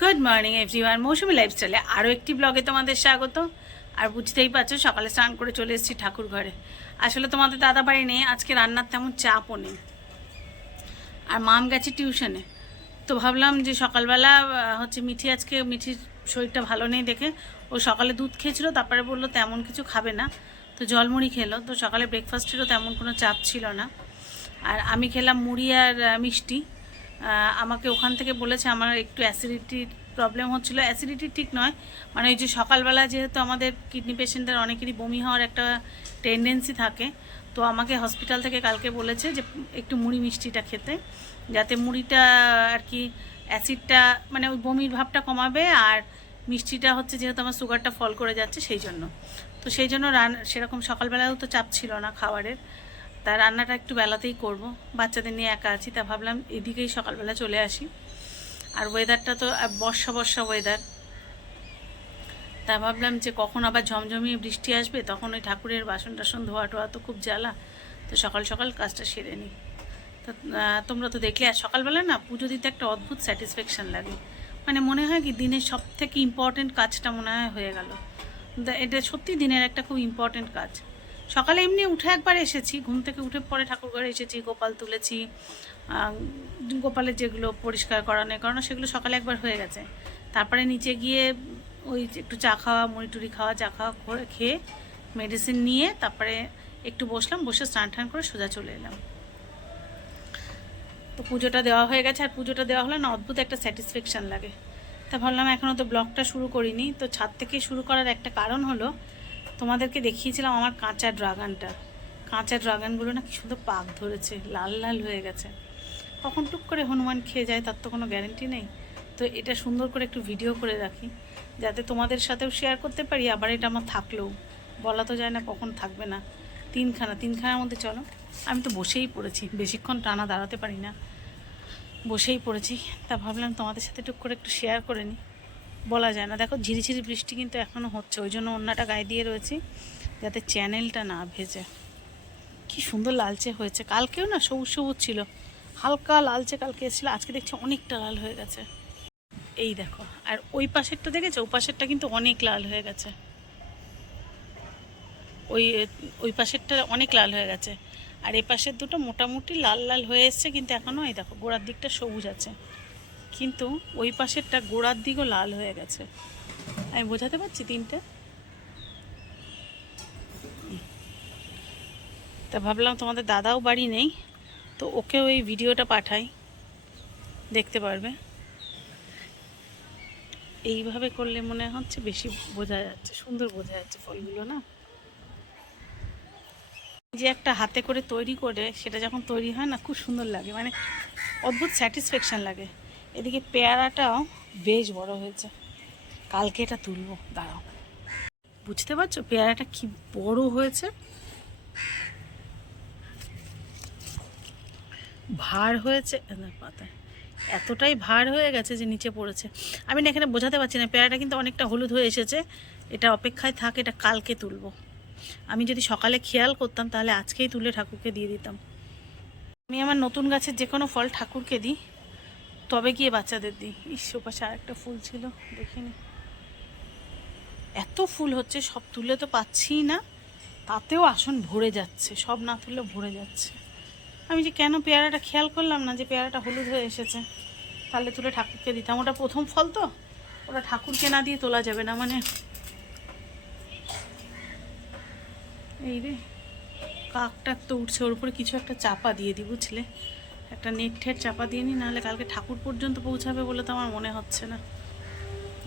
Good morning everyone মৌসুমি লাইফস্টাইলে আরও একটি ব্লগে তোমাদের স্বাগত আর বুঝতেই পারছ, সকালে স্নান করে চলে এসেছি ঠাকুর ঘরে। আসলে তোমাদের দাদা বাড়ি নেই, আজকে রান্নার তেমন চাপও নেই। আর মাম গেছে টিউশনে তো ভাবলাম যে সকালবেলা হচ্ছে মিঠি আজকে, মিঠির শরীরটা ভালো নেই দেখে ও সকালে দুধ খেয়েছিল, তারপরে বলল তেমন কিছু খাবে না। তো জলমুড়ি খেলো। তো সকালে ব্রেকফাস্টেরও তেমন কোনো চাপ ছিল না। আর আমি খেলাম মুড়ি আর মিষ্টি। আমাকে ওখান থেকে বলেছে আমার একটু অ্যাসিডিটির প্রবলেম হচ্ছিল। অ্যাসিডিটি ঠিক নয় মানে ওই যে সকালবেলা যেহেতু আমাদের কিডনি পেশেন্টদের অনেকেরই বমি হওয়ার একটা টেন্ডেন্সি থাকে, তো আমাকে হসপিটাল থেকে কালকে বলেছে যে একটু মুড়ি মিষ্টিটা খেতে, যাতে মুড়িটা আর কি অ্যাসিডটা মানে ওই বমির ভাবটা কমাবে আর মিষ্টিটা হচ্ছে যেহেতু আমার সুগারটা ফল করে যাচ্ছে সেই জন্য। তো সেই জন্য রান, সেরকম সকালবেলাও তো চাপ ছিল না খাবারের। তা রান্নাটা একটু বেলাতেই করব। বাচ্চাদের নিয়ে একা আছি, তা ভাবলাম এদিকেই সকালবেলা চলে আসি। আর ওয়েদারটা তো বর্ষা বর্ষা ওয়েদার তা ভাবলাম যে কখন আবার ঝমঝমিয়ে বৃষ্টি আসবে, তখন ওই ঠাকুরের বাসন টাসন ধোয়া টোয়া তো খুব জ্বালা। তো সকাল সকাল কাজটা সেরে নিই। তো তোমরা তো দেখলে, আর সকালবেলা না পুজো দিতে একটা অদ্ভুত স্যাটিসফ্যাকশান লাগে। মানে মনে হয় কি, দিনের সব থেকে ইম্পর্টেন্ট কাজটা মনে হয় হয়ে গেল। এটা সত্যি দিনের একটা খুব ইম্পর্টেন্ট কাজ। সকালে এমনি উঠে একবার এসেছি, ঘুম থেকে উঠে পরে ঠাকুর ঘরে এসেছি, গোপাল তুলেছি গোপালের যেগুলো পরিষ্কার করানো করানো, সেগুলো সকালে একবার হয়ে গেছে। তারপরে নিচে গিয়ে ওই একটু চা খাওয়া মুড়ি টুড়ি খাওয়া চা খাওয়া করে খেয়ে মেডিসিন নিয়ে তারপরে একটু বসলাম, বসে স্নান টান করে সোজা চলে এলাম। তো পুজোটা দেওয়া হয়ে গেছে, আর পুজোটা দেওয়া হলে না অদ্ভুত একটা স্যাটিসফ্যাকশান লাগে। তা ভাবলাম এখনও তো ব্লগটা শুরু করিনি, তো ছাদ থেকে শুরু করার একটা কারণ হলো তোমাদেরকে দেখিয়েছিলাম আমার কাঁচা ড্রাগনটা। কাঁচা ড্রাগনগুলো না কি সুন্দর পাক ধরেছে, লাল লাল হয়ে গেছে। কখন টুক করে হনুমান খেয়ে যায় তার তো কোনো গ্যারেন্টি নেই। তো এটা সুন্দর করে একটু ভিডিও করে রাখি, যাতে তোমাদের সাথেও শেয়ার করতে পারি, আবার এটা আমার থাকলেও। বলা তো যায় না কখন থাকবে না। তিনখানা, তিনখানার মধ্যে চলো। আমি তো বসেই পড়েছি, বেশিক্ষণ টানা দাঁড়াতে পারি না। বসেই পড়েছি, তা ভাবলাম তোমাদের সাথে টুক করে একটু শেয়ার করে নিই। বলা যায় না। দেখো, ঝিরিঝিরি বৃষ্টি কিন্তু এখনও হচ্ছে, ওই জন্য অন্যটা গায়ে দিয়ে রয়েছি, যাতে চ্যানেলটা না ভেজে। কি সুন্দর লালচে হয়েছে। কালকেও না সবুজ সবুজ ছিল। হালকা লালচে কালকে এসেছিল, আজকে দেখছি অনেকটা লাল হয়ে গেছে। এই দেখো, আর ওই পাশেরটা দেখেছ? ওই পাশেরটা কিন্তু অনেক লাল হয়ে গেছে। ওই ওই পাশেরটা অনেক লাল হয়ে গেছে। আর এই পাশের দুটো মোটামুটি লাল লাল হয়ে এসছে, কিন্তু এখনও এই দেখো, গোড়ার দিকটা সবুজ আছে। কিন্তু ওই পাশেরটা গোড়ার দিকও লাল হয়ে গেছে। আমি বোঝাতে পারছি তিনটে? তা ভাবলাম তোমাদের দাদাও বাড়ি নেই, তো ওকে ওই ভিডিওটা পাঠাই, দেখতে পারবে। এইভাবে করলে মনে হচ্ছে বেশি বোঝা যাচ্ছে, সুন্দর বোঝা যাচ্ছে ফলগুলো, না? যে একটা হাতে করে তৈরি করে সেটা যখন তৈরি হয় না, খুব সুন্দর লাগে মানে অদ্ভুত স্যাটিসফ্যাকশান লাগে। এদিকে পেয়ারাটাও বেশ বড় হয়েছে। কালকে এটা তুলবো, দাঁড়াও। বুঝতে পারছ পেয়ারাটা কি বড় হয়েছে? ভার হয়েছে পাতায় এতটাই ভার হয়ে গেছে যে নিচে পড়েছে। আমি না এখানে বোঝাতে পারছি না, পেয়ারাটা কিন্তু অনেকটা হলুদ হয়ে এসেছে। এটা অপেক্ষায় থাক, এটা কালকে তুলব। আমি যদি সকালে খেয়াল করতাম, তাহলে আজকেই তুলে ঠাকুরকে দিয়ে দিতাম। আমি আমার নতুন গাছের যে কোনো ফল ঠাকুরকে দিই। তবে গিয়ে বাচ্চাদের দিই। ইস, ওপাশে আর একটা ফুল ছিল, দেখিনি। এত ফুল হচ্ছে, সব তুলে তো পাচ্ছি না। তাতেও আসন ভরে যাচ্ছে, সব না তুললেও ভরে যাচ্ছে। আমি যে কেন পেয়ারাটা খেয়াল করলাম না যে পেয়ারাটা হলুদ হয়ে এসেছে। তাহলে তুলে ঠাকুরকে দিতাম। ওটা প্রথম ফল তো? ওটা ঠাকুরকে না দিয়ে তোলা যাবে না মানে। এই রে, কাকটা তো উঠছে, ওর উপরে কিছু একটা চাপা দিয়ে দিই বুঝলে? একটা নেট ঠেট চাপা দিয়ে নিই নাহলে কালকে ঠাকুর পর্যন্ত পৌঁছাবে বলে তো আমার মনে হচ্ছে না।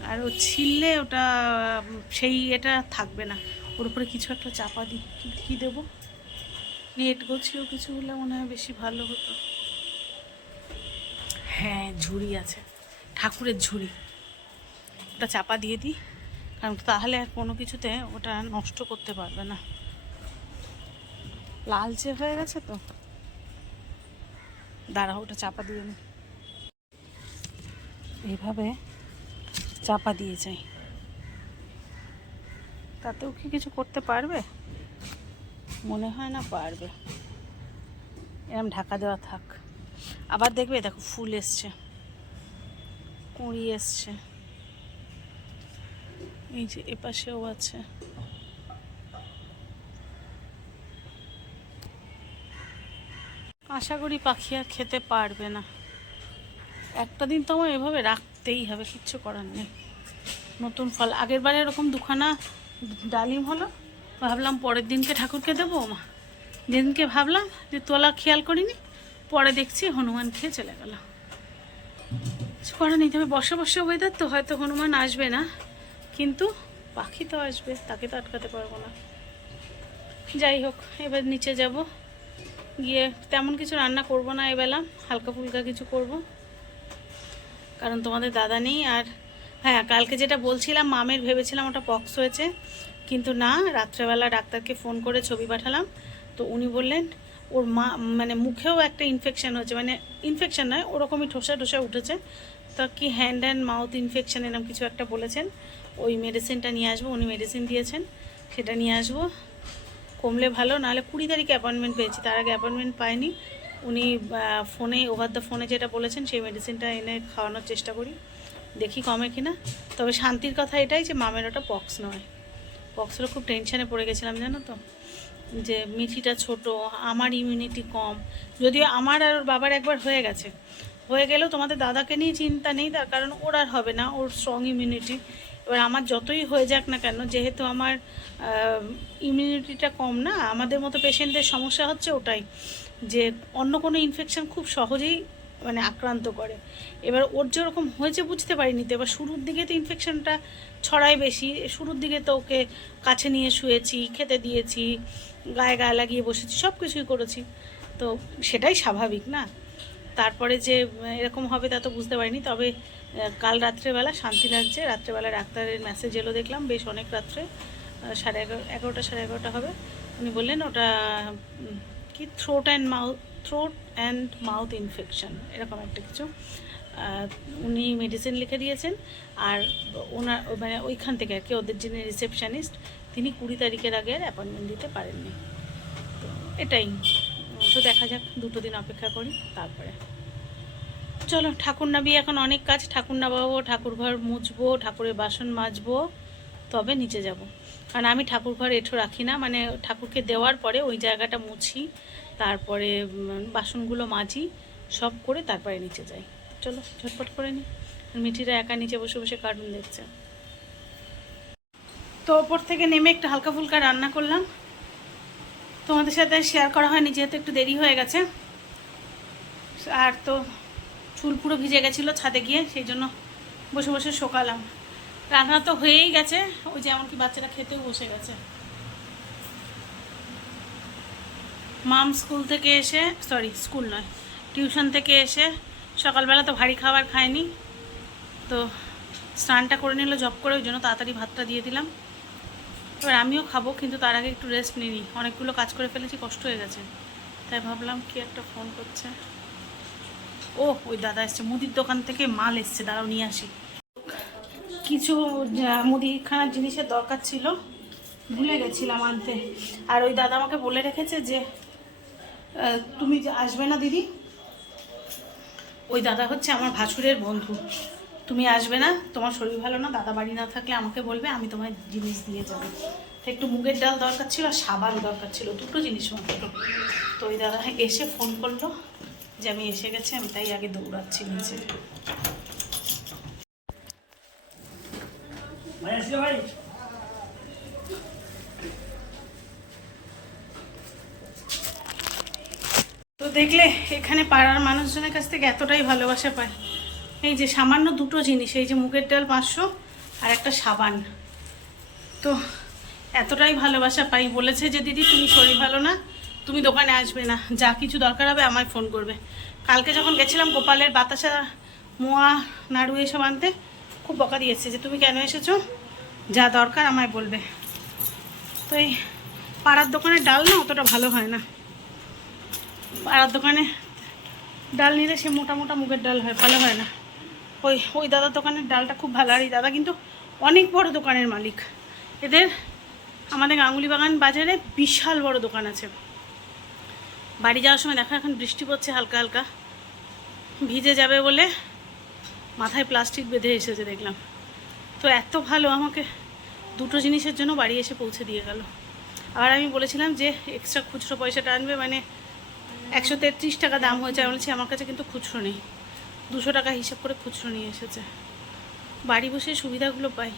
আর ও ছিললে ওটা, সেই এটা থাকবে না। ওর উপরে কিছু একটা চাপা কি- কি দেবো? নেট গোছিও কিছু হলে মনে হয় বেশি ভালো হতো। হ্যাঁ ঝুড়ি আছে, ঠাকুরের ঝুড়ি। ওটা চাপা দিয়ে দিই কারণ তাহলে আর কোনো কিছুতে ওটা নষ্ট করতে পারবে না। লালচে হয়ে গেছে তো? দাঁড়া ওটা চাপা দিয়ে নি। এইভাবে চাপা দিয়ে যাই। তাতেও কি কিছু করতে পারবে? মনে হয় না পারবে। এরম ঢাকা দেওয়া থাক। আবার দেখবে, দেখো ফুল এসছে। কুঁড়ি এসছে। এই যে এপাশেও আছে। আশা করি পাখি আর খেতে পারবে না। একটা দিন তো আমার এভাবে রাখতেই হবে, কিচ্ছু করার নেই। নতুন ফল। আগের বারে এরকম দুখানা ডালিম হলো, ভাবলাম পরের দিনকে ঠাকুরকে দেবো মা। যেদিনকে ভাবলাম যে তোলা খেয়াল করিনি, পরে দেখছি হনুমান খেয়ে চলে গেল। কিছু করার নেই, তবে বসে বসে ওয়েদার তো, হয়তো হনুমান আসবে না। কিন্তু পাখি তো আসবে, তাকে তো আটকাতে পারব না। যাই হোক, এবার নিচে যাব। গিয়ে তেমন কিছু রান্না করব না এবেলা, হালকা ফুলকা কিছু করব। কারণ তোমাদের দাদা নেই আর হ্যাঁ কালকে যেটা বলছিলাম, মামের ভেবেছিলাম ওটা পক্স হয়েছে, কিন্তু না, রাত্রেবেলা ডাক্তারকে ফোন করে ছবি পাঠালাম। তো উনি বললেন, ওর মা মানে মুখেও একটা ইনফেকশান হয়েছে মানে ইনফেকশান নয়, ওরকমই ঠোসা ঠোসা উঠেছে। তো কি হ্যান্ড অ্যান্ড মাউথ ইনফেকশান এরকম কিছু একটা বলেছেন? ওই মেডিসিনটা নিয়ে আসব, উনি মেডিসিন দিয়েছেন, সেটা নিয়ে আসব। কমলে ভালো, নাহলে কুড়ি তারিখে অ্যাপয়েন্টমেন্ট পেয়েছি, তার আগে অ্যাপয়েন্টমেন্ট পাইনি। উনি ফোনে ওভার দ্য ফোনে যেটা বলেছেন, সেই মেডিসিনটা এনে খাওয়ানোর চেষ্টা করি, দেখি কমে কিনা। তবে শান্তির কথা এটাই যে মামের ওটা পক্স নয়। পক্সেরও খুব টেনশানে পড়ে গেছিলাম, জানো তো? যে মিঠিটা ছোট, আমার ইমিউনিটি কম, যদিও আমার আর ওর বাবার একবার হয়ে গেছে। হয়ে গেলেও তোমাদের দাদাকে নিয়ে চিন্তা নেই তার কারণ ওর আর হবে না, ওর স্ট্রং ইমিউনিটি এবার আমার যতই হয়ে যাক না কেন, যেহেতু আমার ইমিউনিটিটা কম না, আমাদের মতো পেশেন্টদের সমস্যা হচ্ছে ওটাই, যে অন্য কোনো ইনফেকশন খুব সহজেই মানে আক্রান্ত করে। এবার ওর যেরকম হয়েছে বুঝতে পারিনি তো, এবার শুরুর দিকে তো ইনফেকশানটা ছড়ায় বেশি, শুরুর দিকে তো ওকে কাছে নিয়ে শুয়েছি, খেতে দিয়েছি, গায়ে গায়ে লাগিয়ে বসেছি সব কিছুই করেছি। তো সেটাই স্বাভাবিক না? তারপরে যে এরকম হবে তা তো বুঝতে পারিনি। তবে কাল রাত্রেবেলা শান্তি লাগছে। রাত্রেবেলা ডাক্তারের মেসেজ এলো দেখলাম, বেশ অনেক রাত্রে সাড়ে এগারো এগারোটা, সাড়ে এগারোটা হবে। উনি বললেন, ওটা কি throat and mouth throat and mouth infection এরকম একটা কিছু। উনি মেডিসিন লিখে দিয়েছেন। আর ওনার মানে ওইখান থেকে আর কি, ওদের যিনি রিসেপশানিস্ট তিনি কুড়ি তারিখের আগে অ্যাপয়েন্টমেন্ট দিতে পারেননি। তো এটাই। তো দেখা যাক, দুটো দিন অপেক্ষা করি, তারপরে। চলো ঠাকুর নাবি এখন অনেক কাজ ঠাকুর নাবাবো ঠাকুর ঘর মুছবো, ঠাকুরের বাসন মাজবো, তবে নিচে যাব। কারণ আমি ঠাকুর ঘর এঁঠো রাখি না মানে ঠাকুরকে দেওয়ার পরে ওই জায়গাটা মুছি, তারপরে বাসনগুলো মাজি, সব করে তারপরে নিচে যাই। চলো, ঝটপট করে নিই মিঠিরা একা নিচে বসে বসে কার্টুন দেখছে। তো ওপর থেকে নেমে একটু হালকা ফুলকা রান্না করলাম। তোমাদের সাথে শেয়ার করা হয়নি, যেহেতু একটু দেরি হয়ে গেছে। আর তো চুল পুরো ভিজে গেছিল ছাদে গিয়ে, সেই জন্য বসে বসে শোকালাম। রান্না তো হয়েই গেছে, ওই যে এমনকি বাচ্চারা খেতেও বসে গেছে। মাম স্কুল থেকে এসে সরি স্কুল নয়, টিউশন থেকে এসে সকালবেলা তো ভারী খাবার খায়নি। তো স্নানটা করে নিল, জব করে, ওই জন্য তাড়াতাড়ি ভাতটা দিয়ে দিলাম। এবার আমিও খাব, কিন্তু তার আগে একটু রেস্ট নিই। অনেকগুলো কাজ করে ফেলেছি, কষ্ট হয়ে গেছে। তাই ভাবলাম কি একটা ফোন করছে। ও, ওই দাদা এসছে, মুদির দোকান থেকে মাল এসছে, দাঁড়াও নিয়ে আসি। কিছু মুদিখানার জিনিসের দরকার ছিল, ভুলে গেছিলাম আনতে। আর ওই দাদা আমাকে বলে রেখেছে যে তুমি যে আসবে না দিদি? ওই দাদা হচ্ছে আমার ভাসুরের বন্ধু। তুমি আসবে না তোমার শরীর ভালো না দাদা বাড়ি না থাকলে আমাকে বলবে আমি তোমার জিনিস দিয়ে যাব। একটু মুগের ডাল দরকার ছিল আর সাবান দরকার ছিল দুটো জিনিস মাত্র। তো ওই দাদা এসে ফোন করল যে আমি এসে গেছি আমি তাই আগে দৌড়াচ্ছি নিচে। ভাই তো দেখলে এখানে পাড়ার মানুষজনের কাছ থেকে এতটাই ভালোবাসা পায় এই যে সামান্য দুটো জিনিস, এই যে মুগের ডাল পাঁচশো আর একটা সাবান। তো এতটাই ভালোবাসা পাই। বলেছে যে, দিদি, তুমি শরীর ভালো না, তুমি দোকানে আসবে না। যা কিছু দরকার হবে আমায় ফোন করবে। কালকে যখন গেছিলাম গোপালের বাতাসা, মোয়া, নাড়ু এসব আনতে, খুব বকা দিয়েছে যে, তুমি কেন এসেছ? যা দরকার আমায় বলবে। তো এই পাড়ার দোকানের ডাল না অতটা ভালো হয় না। পাড়ার দোকানে ডাল নিলে সে মোটা মোটা মুগের ডাল হয়, ভালো হয় না। ওই ওই দাদার দোকানের ডালটা খুব ভালো। আর এই দাদা কিন্তু অনেক বড় দোকানের মালিক। এদের আমাদের গাঙ্গুলি বাগান বাজারে বিশাল বড় দোকান আছে। বাড়ি যাওয়ার সময় দেখো এখন বৃষ্টি পড়ছে হালকা হালকা। ভিজে যাবে বলে মাথায় প্লাস্টিক বেঁধে এসেছে দেখলাম। তো এত ভালো আমাকে দুটো জিনিসের জন্য বাড়ি এসে পৌঁছে দিয়ে গেল। আর আমি বলেছিলাম যে এক্সট্রা খুচরো পয়সাটা আনবে মানে একশো তেত্রিশ টাকা দাম হয়েছে। আমি বলেছি, আমার কাছে কিন্তু খুচরো নেই। দুশো টাকা হিসাব করে খুচরো নিয়ে এসেছে। বাড়ি বসে সুবিধাগুলো পাই।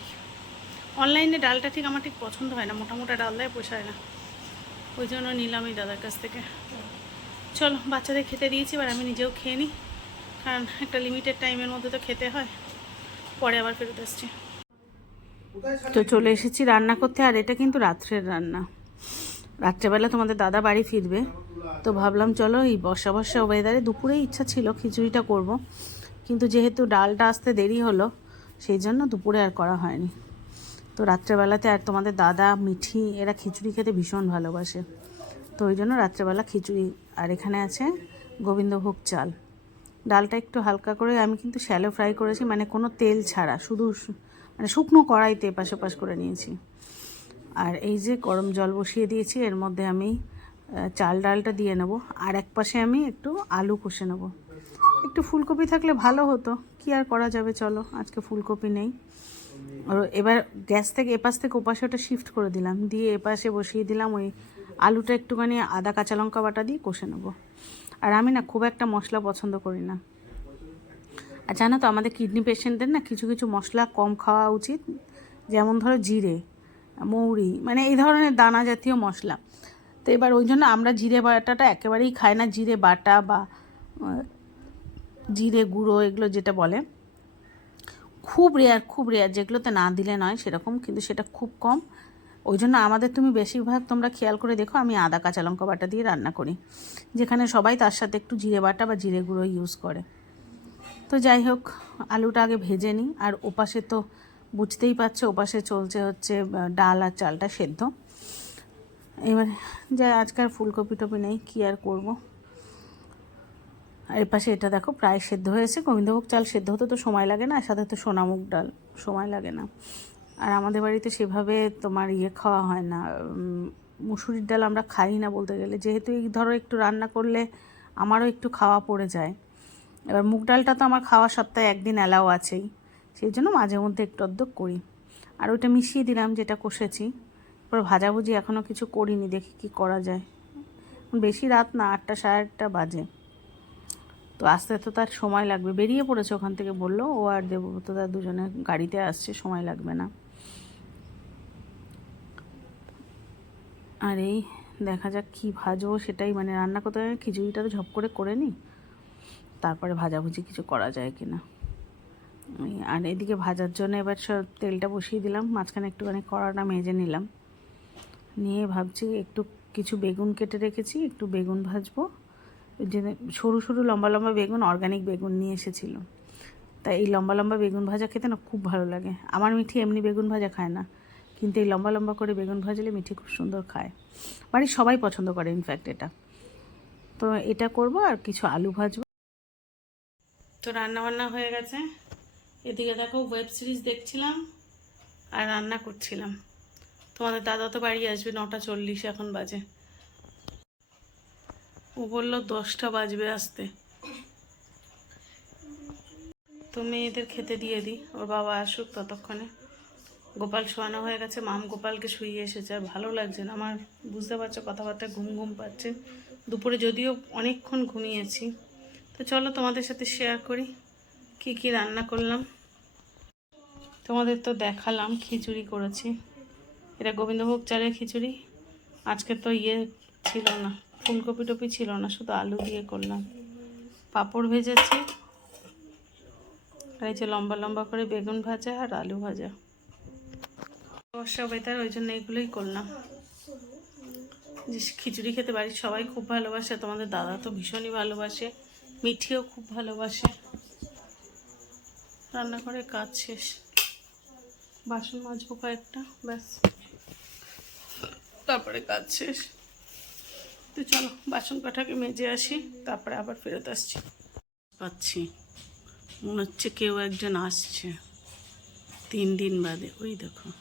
অনলাইনে ডালটা ঠিক আমার ঠিক পছন্দ হয় না মোটামোটা মোটা ডাল দেয়, পোষায় না। ওই জন্য নিলাম এই দাদার কাছ থেকে। চলো, বাচ্চাদের খেতে দিয়েছি, এবার আমি নিজেও খেয়ে নিই। কারণ একটা লিমিটেড টাইমের মধ্যে তো খেতে হয়। পরে আবার ফেরত আসছি। তো চলে এসেছি রান্না করতে, আর এটা কিন্তু রাত্রের রান্না। রাত্রেবেলা তোমাদের দাদা বাড়ি ফিরবে। তো ভাবলাম, চলো এই বর্ষা বর্ষা ওয়েদারে দুপুরে ইচ্ছা ছিল খিচুড়িটা করব। কিন্তু যেহেতু ডালটা আসতে দেরি হলো, সেই জন্য দুপুরে আর করা হয়নি। তো রাত্রেবেলাতে আর তোমাদের দাদা, মিঠি, এরা খিচুড়ি খেতে ভীষণ ভালোবাসে। তো ওই জন্য রাত্রেবেলা খিচুড়ি, আর এখানে আছে গোবিন্দভোগ চাল। ডালটা একটু হালকা করে আমি কিন্তু শ্যালো ফ্রাই করেছি মানে কোনো তেল ছাড়া, শুধু মানে শুকনো কড়াইতে এপাশ ওপাশ করে নিয়েছি। আর এই যে গরম জল বসিয়ে দিয়েছি, এর মধ্যে আমি চাল ডালটা দিয়ে নেব। আর এক পাশে আমি একটু আলু কষে নেব। একটু ফুলকপি থাকলে ভালো হতো। কি আর করা যাবে চলো, আজকে ফুলকপি নেই। আর এবার গ্যাস থেকে, এপাশ থেকে ওপাশে ওটা শিফট করে দিলাম। দিয়ে এপাশে বসিয়ে দিলাম ওই আলুটা একটুখানি আদা, কাঁচা লঙ্কা বাটা দিয়ে কষে নেব। আর আমি না খুব একটা মশলা পছন্দ করি না। আর জানো তো, আমাদের কিডনি পেশেন্টদের না কিছু কিছু মশলা কম খাওয়া উচিত। যেমন ধরো জিরে। মৌরি মানে এই ধরনের দানা জাতীয় মশলা। তো এবার ওই জন্য আমরা জিরে বাটাটা একেবারেই খাই না। জিরে বাটা বা জিরে গুঁড়ো এগুলো যেটা বলে। খুব রেয়ার খুব রেয়ার যেগুলোতে না দিলে নয় সেরকম, কিন্তু সেটা খুব কম। ওই জন্য আমাদের তুমি বেশিরভাগ তোমরা খেয়াল করে দেখো, আমি আদা, কাঁচা লঙ্কা বাটা দিয়ে রান্না করি। যেখানে সবাই তার সাথে একটু জিরে বাটা বা জিরে গুঁড়ো ইউজ করে। তো যাই হোক, আলুটা আগে ভেজে নিই। আর ওপাশে তো বুঝতেই পারছ, ওপাশে চলছে হচ্ছে ডাল আর চালটা সেদ্ধ। এবার যা আজকাল ফুলকপি টপি নেই, কী আর করব? আর এপাশে এটা দেখো, প্রায় সেদ্ধ হয়েছে। গোবিন্দভোগ চাল সেদ্ধ হতে তো সময় লাগে না সাথে তো সোনামুগ ডাল, সময় লাগে না। আর আমাদের বাড়িতে সেভাবে তোমার ইয়ে খাওয়া হয় না। মুসুরির ডাল আমরা খাই না বলতে গেলে। যেহেতু এই ধরো একটু রান্না করলে আমারও একটু খাওয়া পড়ে যায়। এবার মুগ ডালটা তো আমার খাওয়া সপ্তাহে একদিন অ্যালাও আছেই। সেই জন্য মাঝে মধ্যে একটু অর্ধেক করি। আর ওইটা মিশিয়ে দিলাম, যেটা কষেছি। এবার ভাজাভুজি এখনও কিছু করিনি, দেখি কি করা যায়। বেশি রাত না, আটটা সাড়ে আটটা বাজে। তো আসতে তো তার সময় লাগবে। বেরিয়ে পড়েছে ওখান থেকে বলল, ও আর দেবব্রত তার দুজনে গাড়িতে আসছে, সময় লাগবে না। আর এই দেখা যাক কি ভাজবো সেটাই মানে রান্না করতে খিচুড়িটা তো ঝপ করে করে নিই। তারপরে ভাজাভুজি কিছু করা যায় কি না ওই আর এদিকে ভাজার জন্য এবার সব তেলটা বসিয়ে দিলাম, মাঝখানে একটুখানি কড়াটা মেজে নিলাম। নিয়ে ভাবছি একটু কিছু বেগুন কেটে রেখেছি, একটু বেগুন ভাজবো। যে সরু সরু লম্বা লম্বা বেগুন অর্গানিক বেগুন নিয়ে এসেছিল। তাই এই লম্বা লম্বা বেগুন ভাজা খেতে না খুব ভালো লাগে। আমার মিঠি এমনি বেগুন ভাজা খায় না, কিন্তু এই লম্বা লম্বা করে বেগুন ভাজলে মিঠি খুব সুন্দর খায়। বাড়ির সবাই পছন্দ করে ইনফ্যাক্ট এটা। তো এটা করব আর কিছু আলু ভাজবো। তো রান্না বান্না হয়ে গেছে। এদিকে দেখো ওয়েব সিরিজ দেখছিলাম আর রান্না করছিলাম। তোমাদের দাদা তো বাড়ি আসবে, নটা চল্লিশ এখন বাজে। ও বলল দশটা বাজবে আসতে। তো মেয়েদের খেতে দিয়ে দিই, ওর বাবা আসুক ততক্ষণে। গোপাল শোয়ানো হয়ে গেছে, মাম গোপালকে শুয়ে এসেছে, আর ভালো লাগছে না। আমার বুঝতে পারছ, কথাবার্তা ঘুম ঘুম পাচ্ছে। দুপুরে যদিও অনেকক্ষণ ঘুমিয়েছি। তো চলো তোমাদের সাথে শেয়ার করি, কি কি রান্না করলাম। তোমাদের তো দেখালাম, খিচুড়ি করেছি। এটা গোবিন্দভোগ চালের খিচুড়ি। আজকে তো ইয়ে ছিল না, ফুলকপি টপি ছিল না, শুধু আলু দিয়ে করলাম। পাঁপড় ভেজেছি, আর এই যে লম্বা লম্বা করে বেগুন ভাজা আর আলু ভাজা। বর্ষা ওয়েদার ওই জন্য এগুলোই করলাম। যে খিচুড়ি খেতে বাড়ির সবাই খুব ভালোবাসে, তোমাদের দাদা তো ভীষণই ভালোবাসে, মিঠিও খুব ভালোবাসে। রান্না করে কাজ শেষ। বাসন মাজবো কয়েকটা, ব্যাস। তারপরে কাজ শেষ। তো চলো, বাসন কাঠাকে মেজে আসি, তারপরে আবার ফেরত আসছি। পাচ্ছি। মনে হচ্ছে কেউ একজন আসছে। তিন দিন বাদে, ওই দেখো।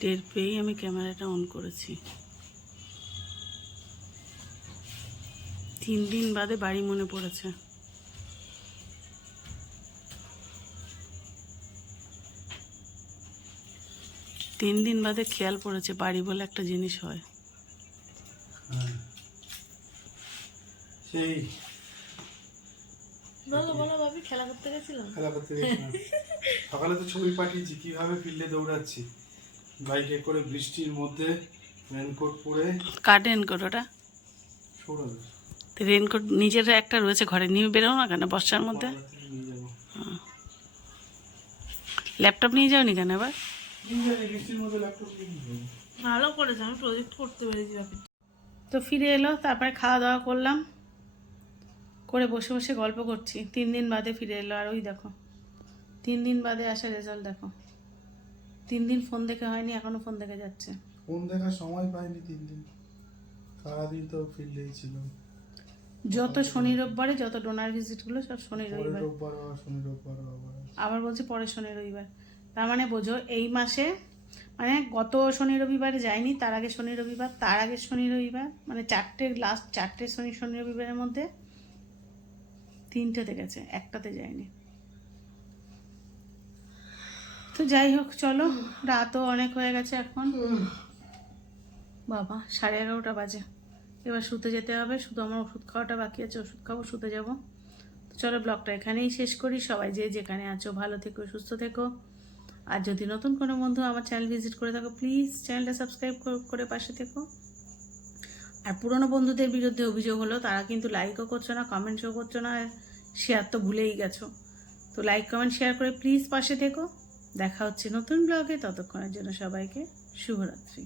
টের পেয়েই আমি ক্যামেরাটা অন করেছি। তিন দিন বাদে বাড়ি মনে পড়েছে। তিন দিন বাদে খেয়াল পড়েছে বাড়ি বলে একটা জিনিস হয়। হ্যাঁ। সেই। বলো বলো ভাবি খেলা করতে গেছিলাম? খেলা করতে গেছিলাম। সকালে তো ছবি পাঠিয়েছি কীভাবে ফিল্ডে দৌড়াচ্ছি? বাইকে করে বৃষ্টির মধ্যে রেনকোট পরে কার রেনকোট ওটা? রেনকোট নিজের একটা রয়েছে ঘরে নিয়ে বেরো না কেন বর্ষার মধ্যে? ল্যাপটপ নিয়ে যাওনি কেন এবার? ভালো করেছে আমি প্রজেক্ট করতে পেরেছি তো ফিরে এলো তারপরে খাওয়া দাওয়া করলাম করে বসে বসে গল্প করছি। তিন দিন বাদে ফিরে এলো আর ওই দেখো তিন দিন বাদে আসা রেজাল্ট দেখো। তিন দিন ফোন দেখে হয়নি এখনও ফোন দেখে যাচ্ছে। ফোন দেখার সময় পাইনি তিন দিন। সারাদিন তো ফিল্ডেই ছিল। যত শনি রোববারে যত ডোনার ভিজিটগুলো সব শনি রবিবার। রোববার আবার শনি রোববার আবার আবার বলছে পরের শনি রবিবার। তার মানে বোঝো এই মাসে মানে গত শনি রবিবারে যায়নি, তার আগে শনি রবিবার, তার আগে শনি রবিবার মানে চারটে লাস্ট চারটে শনি শনি রবিবারের মধ্যে তিনটেতে গেছে একটাতে যায়নি। তো যাই হোক, চলো, রাতও অনেক হয়ে গেছে এখন। বাবা, সাড়ে এগারোটা বাজে। এবার শুতে যেতে হবে, শুধু আমার ওষুধ খাওয়াটা বাকি আছে, ওষুধ খাব, শুতে যাব। চলো, ব্লগটা এখানেই শেষ করি। সবাই যে যেখানে আছো, ভালো থেকো, সুস্থ থেকো। আর যদি নতুন কোনো বন্ধু আমার চ্যানেল ভিজিট করে থাকো প্লিজ চ্যানেলটা সাবস্ক্রাইব করে পাশে থেকো। আর পুরনো বন্ধুদের বিরুদ্ধে অভিযোগ হলো, তারা কিন্তু লাইকও করছ না কমেন্টসও করছ না শেয়ার তো ভুলেই গেছো। তো লাইক কমেন্ট শেয়ার করে প্লিজ পাশে থেকো। দেখা হচ্ছে নতুন ব্লগে ততক্ষণের জন্য সবাইকে শুভরাত্রি।